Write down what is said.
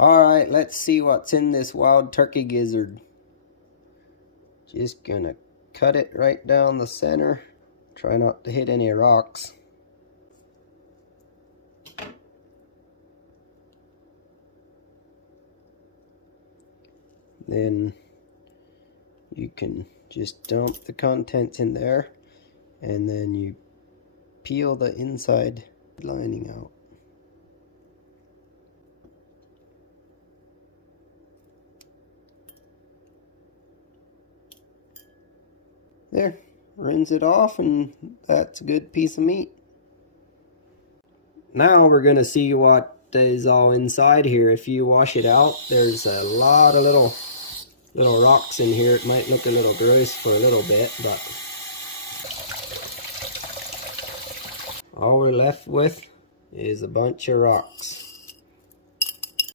Alright, let's see what's in this wild turkey gizzard. Just gonna cut it right down the center. Try not to hit any rocks. Then you can just dump the contents in there, and then you peel the inside lining out. There, rinse it off, and that's a good piece of meat. Now we're gonna see what is all inside here. If you wash it out, there's a lot of little rocks in here. It might look a little gross for a little bit, but all we're left with is a bunch of rocks.